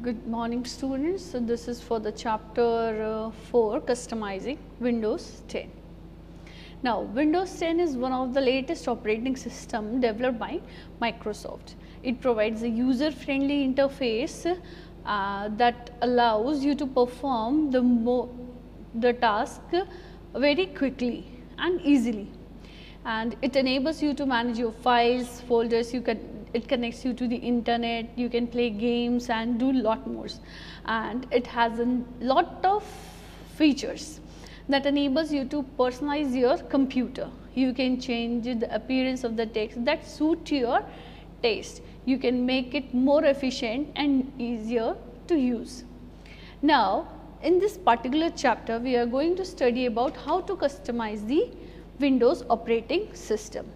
Good morning students. So this is for the chapter 4 customizing Windows 10. Now Windows 10 is one of the latest operating system developed by Microsoft. It provides a user friendly interface that allows you to perform the task very quickly and easily, and it enables you to manage your files, folders. It connects you to the internet, you can play games and do lot more, and it has a lot of features that enables you to personalize your computer. You can change the appearance of the text that suit your taste. You can make it more efficient and easier to use. Now in this particular chapter we are going to study about how to customize the Windows operating system.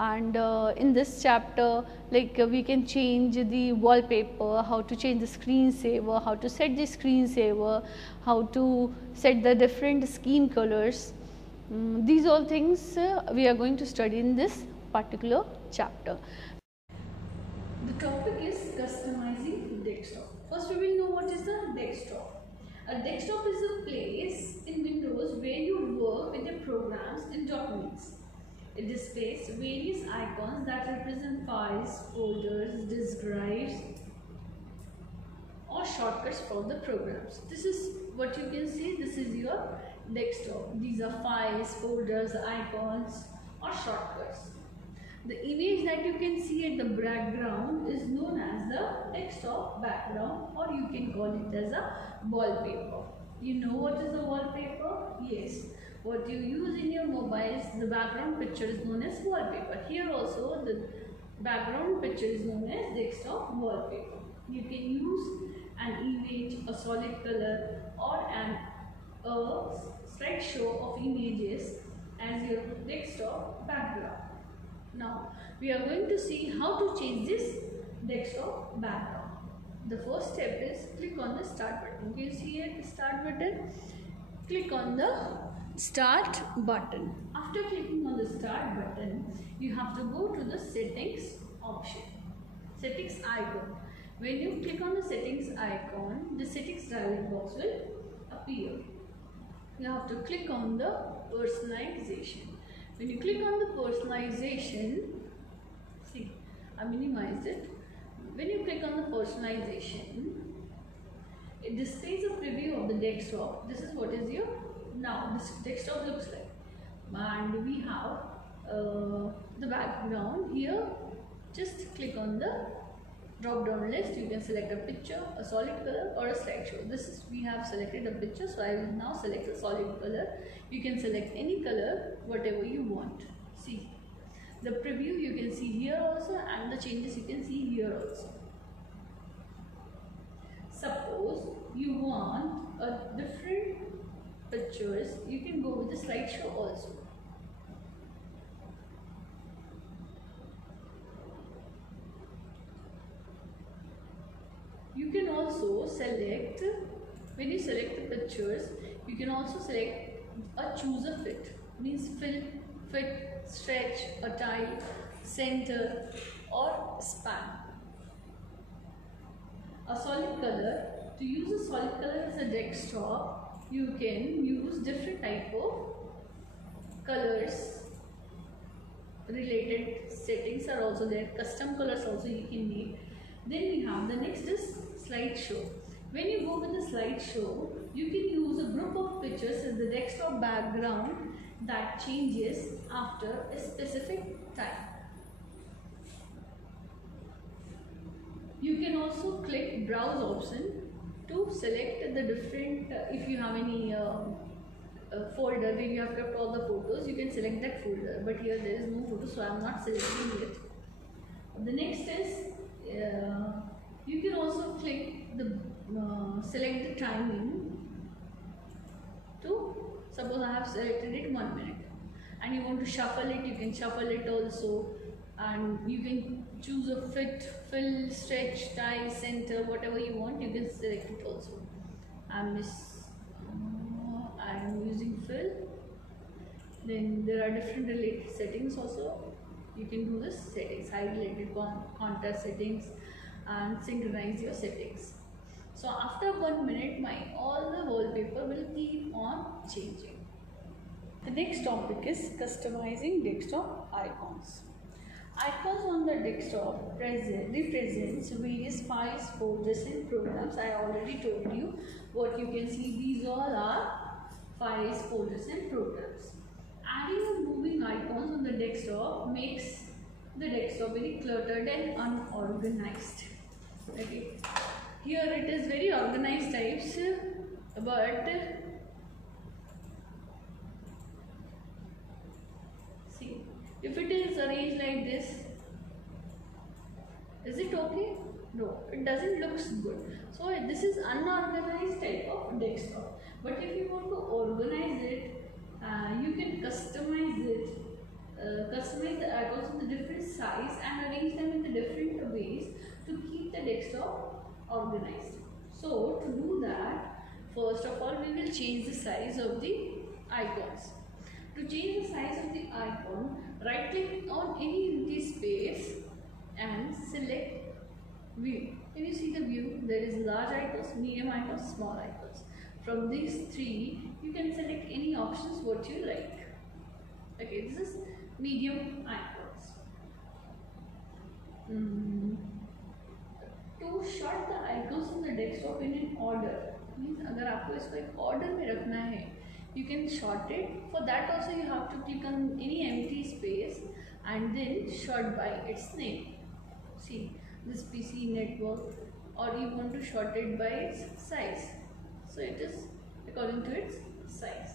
And in this chapter, we can change the wallpaper, how to change the screensaver, how to set the screensaver, how to set the different scheme colors. These all things we are going to study in this particular chapter. The topic is customizing desktop. First we will know what is the desktop. A desktop is a place in Windows where you work with your programs and documents. It displays various icons that represent files, folders, disk drives or shortcuts for the programs. This is what you can see. This is your desktop. These are files, folders, icons or shortcuts. The image that you can see at the background is known as the desktop background, or you can call it as a wallpaper. You know what is the wallpaper? Yes. What you use in your mobiles, the background picture is known as wallpaper. Here also the background picture is known as desktop wallpaper. You can use an image, a solid color or a slideshow of images as your desktop background. Now we are going to see how to change this desktop background. The first step is click on the start button. You can see here the start button. Click on the start button. After clicking on the start button, you have to go to the settings option, settings icon. When you click on the settings icon, the settings dialog box will appear. You have to click on the personalization. When you click on the personalization, see, I minimized it. When you click on the personalization, it displays a preview of the desktop. This is what is your now this desktop looks like, and we have the background here. Just click on the drop down list. You can select a picture, a solid color or a slideshow. This is, we have selected a picture, so I will now select a solid color. You can select any color, whatever you want. See the preview you can see here also, and the changes you can see here also. Suppose you want a different pictures, you can go with the slideshow also. You can also select, when you select the pictures, you can also select a choose a fit, means fill, fit, stretch, a tile, center or span. A solid color, to use a solid color as a desktop, you can use different type of colors. Related settings are also there, custom colors also you can make. Then we have the next is slideshow. When you go with the slideshow, you can use a group of pictures as the desktop background that changes after a specific time. You can also click browse option to select the different, if you have any folder where you have kept all the photos, you can select that folder, but here there is no photo, so I am not selecting it. The next is you can also click the select the timing to, suppose I have selected it 1 minute and you want to shuffle it, you can shuffle it also, and you can choose a fit, fill, stretch, tie, center, whatever you want, you can select it also. I'm using fill. Then there are different related settings also. You can do this settings, high related contrast settings, and synchronize your settings. So after 1 minute, all the wallpaper will keep on changing. The next topic is customizing desktop icons. Icons on the desktop represents various files, folders and programs. I already told you what you can see. These all are files, folders and programs. Adding or moving icons on the desktop makes the desktop very cluttered and unorganized. Okay. Here it is very organized types, but see, if it is arranged like this, is it okay? No, it doesn't look good. So this is unorganized type of desktop. But if you want to organize it, you can customize it. Customize the icons in the different size and arrange them in the different ways to keep the desktop organized. So to do that, first of all we will change the size of the icons. To change the size of the icon, right click on any empty space and select view. Can you see the view? There is large icons, medium icons, small icons. From these three, you can select any options what you like. Okay, this is medium icons. To sort the icons on the desktop in an order, means अगर आपको इसको एक order में रखना है, you can sort it. For that also you have to click on any empty space and then sort by its name. See, this PC network, or you want to sort it by its size. So it is according to its size.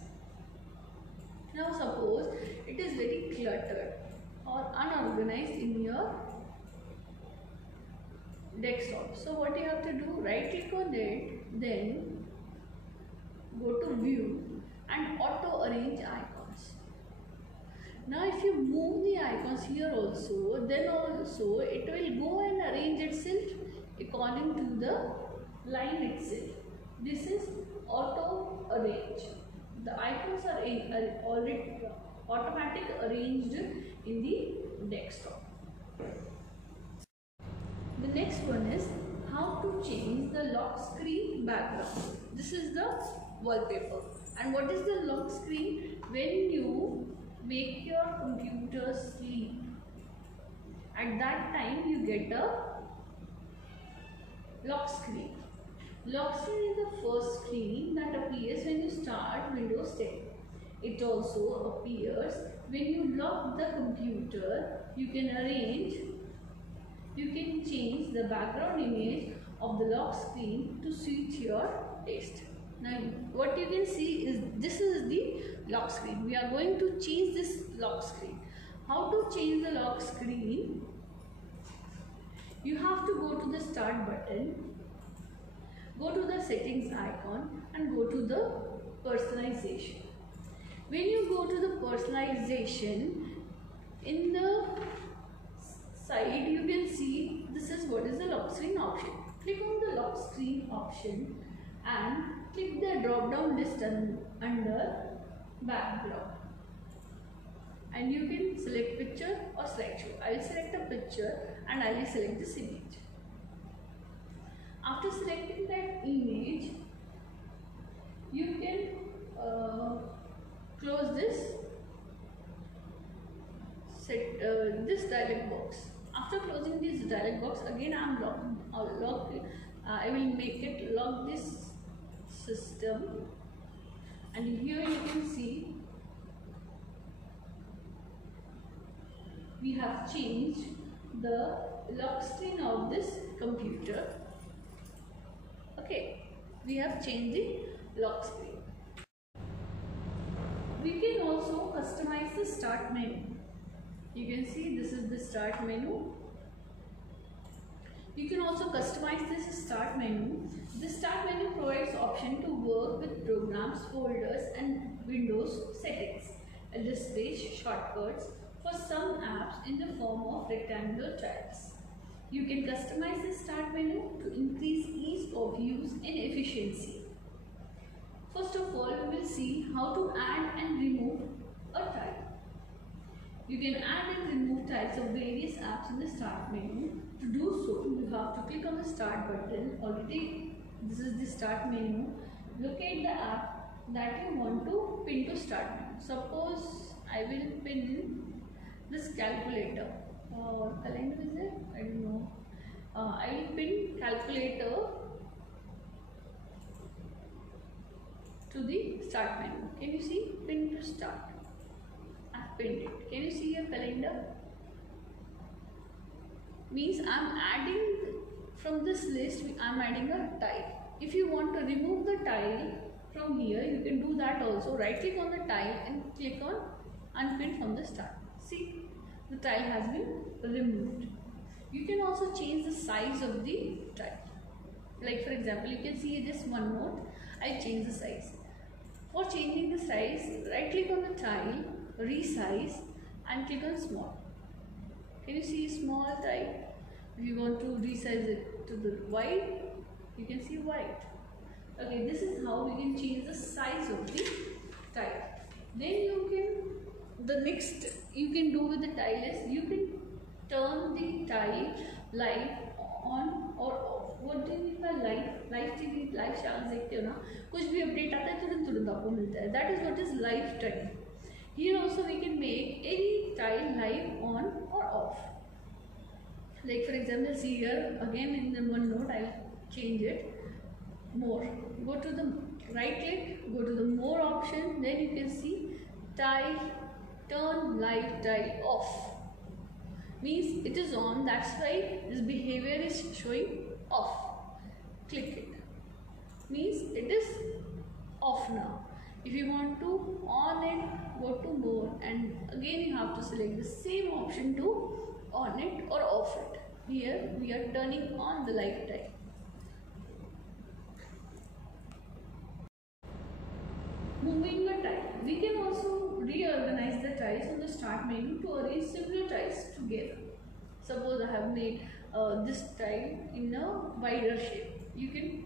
Now suppose it is very cluttered or unorganized in your desktop. So what you have to do, right click on it, then go to view and auto arrange icons. Now if you move the icons here also, then also it will go and arrange itself according to the line itself. This is auto arrange. The icons are already automatic arranged in the desktop. The next one is how to change the lock screen background. This is the wallpaper. And what is the lock screen? When you make your computer sleep, at that time you get a lock screen. Lock screen is the first screen that appears when you start Windows 10. It also appears when you lock the computer. You can change the background image of the lock screen to suit your taste. Now what you can see is this is the lock screen. We are going to change this lock screen. How to change the lock screen? You have to go to the start button, go to the settings icon and go to the personalization. When you go to the personalization, in the side you can see this is what is the lock screen option. Click on the lock screen option and click the drop down list under background. And you can select picture or slideshow. I will select a picture and I will select this image. After selecting that image, you can close this this dialog box. After closing this dialog box, again I will make it lock this system, and here you can see we have changed the lock screen of this computer. Okay, we have changed the lock screen. We can also customize the start menu. You can see this is the start menu. You can also customize this start menu. The start menu provides option to work with programs, folders and Windows settings and displays shortcuts for some apps in the form of rectangular tiles. You can customize the start menu to increase ease of use and efficiency. First of all, we will see how to add and remove a tile. You can add and remove tiles of various apps in the start menu. To do so, you have to click on the start button. Already this is the start menu. Locate the app that you want to pin to start menu. Suppose I will pin this calculator or calendar, is it? I don't know. I will pin calculator to the start menu. Can you see? Pin to start. I've pinned it. Can you see your calendar? Means I'm adding from this list, I'm adding a tile. If you want to remove the tile from here, you can do that also. Right click on the tile and click on unpin from the start. See, the tile has been removed. You can also change the size of the tile. Like for example, you can see this one note, I change the size. For changing the size, right click on the tile, resize and click on small. Can you see small tile? If you want to resize it to the white, you can see white. Okay, this is how we can change the size of the tile. Then you can, the next you can do with the tile is, you can turn the tile live on or off. What do you mean by live? Live TV, live channels देखते हो ना, कुछ भी update आता है तुरंत तुरंत आपको मिलता है. That is what is live tile. Here also we can make any tile live on or off. Like for example, see here again in the one note, I'll change it. More. Go to the right click, go to the more option, then you can see tile, turn live tile off. Means it is on, that's why this behavior is showing off. Click it. Means it is off now. If you want to on it, go to more and again you have to select the same option to on it or off it. Here we are turning on the live tile. Moving the tile. We can also reorganize the tiles on the start menu to arrange similar tiles together. Suppose I have made this tile in a wider shape. You can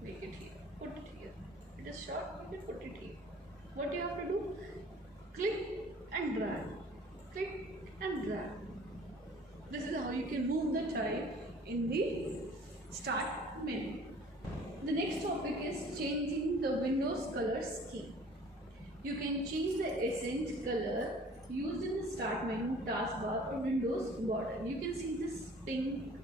make it here, put it here. It is short, you can put it here. What you have to do? Click and drag. Click and drag. This is how you can move the tile in the start menu. The next topic is changing the Windows color scheme. You can change the accent color used in the start menu, taskbar or Windows border. You can see this pink,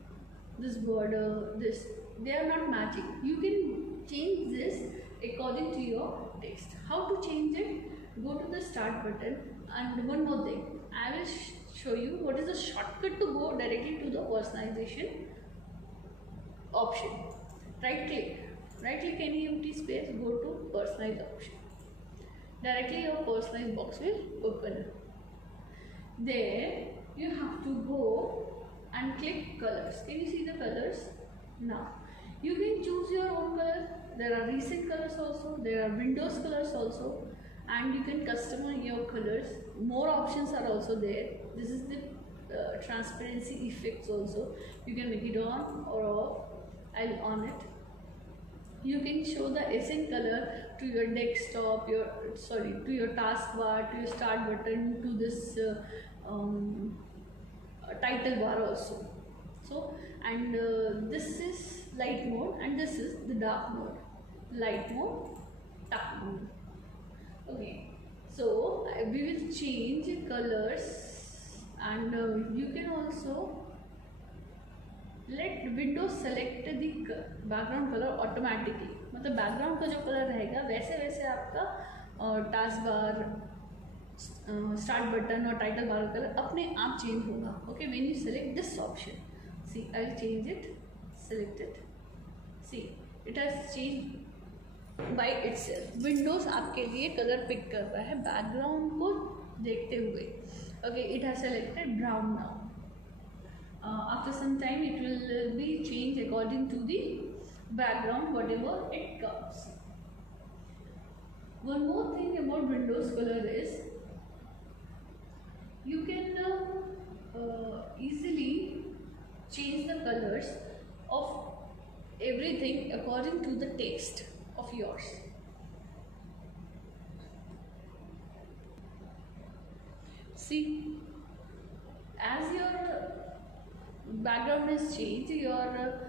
this border, this, they are not matching. You can change this according to your text. How to change it? Go to the start button and one more thing, I will show you what is the shortcut to go directly to the personalization option. Right click any empty space, go to personalize option. Directly your personalized box will open. There you have to go and click colors. Can you see the colors? Now you can choose your own color. There are recent colors also, there are Windows colors also, and you can customize your colors. More options are also there. This is the transparency effects also. You can make it on or off. I'll on it. You can show the accent color to your desktop, to your taskbar, to your start button, to this title bar also. So, and this is light mode and this is the dark mode. Light mode, dark mode. Okay, so we will change colors and you can also let Windows select the background color automatically. मतलब background का जो color रहेगा वैसे वैसे आपका task bar, start button और title bar color अपने आप change होगा. Okay, when you select this option, see, I'll change it, select it. See, it has changed by itself. Windows आपके लिए color pick कर रहा है background को देखते हुए. Okay, it has selected brown now. After some time it will be changed according to the background whatever it comes. One more thing about Windows color is you can easily change the colors of everything according to the text of yours. See, as your background is changed, your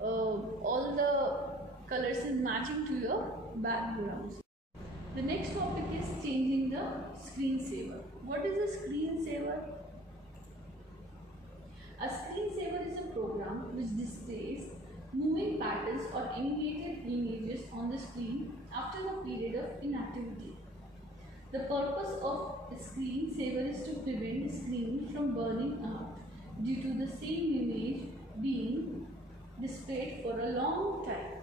all the colors is matching to your backgrounds. The next topic is changing the screensaver. What is a screensaver? A screensaver is a program which displays moving patterns or animated images on the screen after a period of inactivity. The purpose of a screensaver is to prevent the screen from burning out due to the same image being displayed for a long time.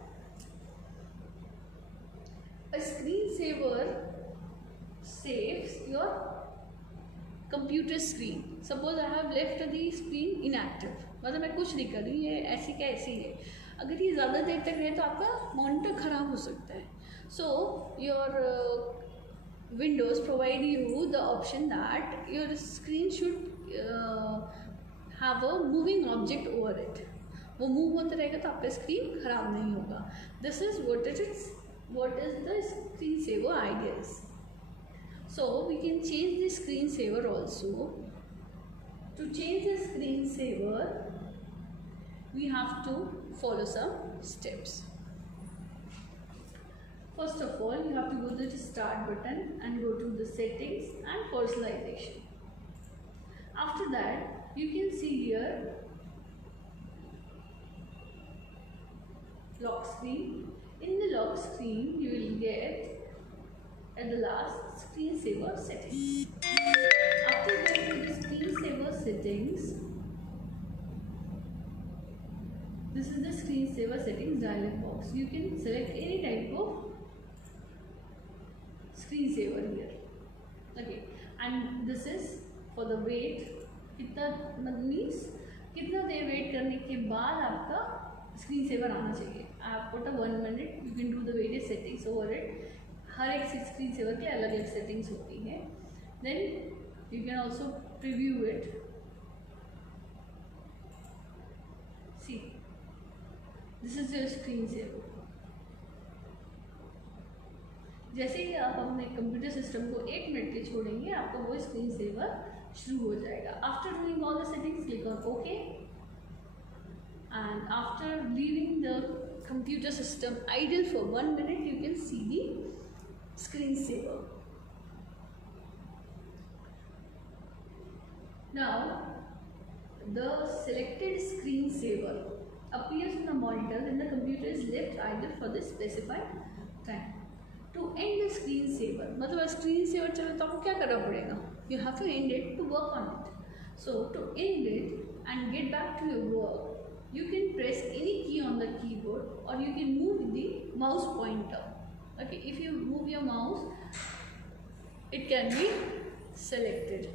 A screensaver saves your computer screen. Suppose I have left the screen inactive, मतलब मैं कुछ नहीं कर रही, ये ऐसी का ऐसी है. अगर ये ज़्यादा देर तक रहे तो आपका मॉनिटर ख़राब हो सकता है. So your Windows provide you the option that your screen should have a moving object over it. वो मूव होता रहेगा तो आपका स्क्रीन खराब नहीं होगा. This is what the screensaver idea is. So we can change the screensaver also. To change the screensaver, we have to follow some steps. First of all, you have to go to the start button and go to the settings and personalization. After that, you can see here lock screen. In the lock screen, you will get at the last screensaver settings. After going to the screensaver settings, this is the screensaver settings dialog box. You can select any type of screensaver here. Okay, and this is for the wait. कितना means कितना देर wait करने के बाद आपका screensaver आना चाहिए. I have put a 1 minute. You can do the various settings over it. हर एक screensaver के अलग अलग settings होती है. Then you can also preview it. See, this is your screensaver. जैसे ही आप अपने कंप्यूटर सिस्टम को 1 मिनट के छोड़ेंगे, आपका वो screensaver शुरू हो जाएगा. After doing all the settings, click on OK. And after leaving the computer system idle for 1 minute, you can see the screensaver. Now, the selected screensaver appears on the monitor when the computer is left idle for the specified time. To end the screensaver, मतलब screensaver चले तो आपको क्या करना पड़ेगा? You have to end it to work on it. So to end it and get back to your work, you can press any key on the keyboard or you can move the mouse pointer. Okay, if you move your mouse, it can be selected.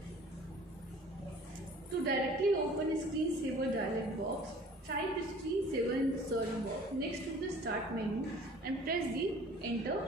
To directly open a screensaver dialog box, type screensaver in the search box next to the start menu and press the enter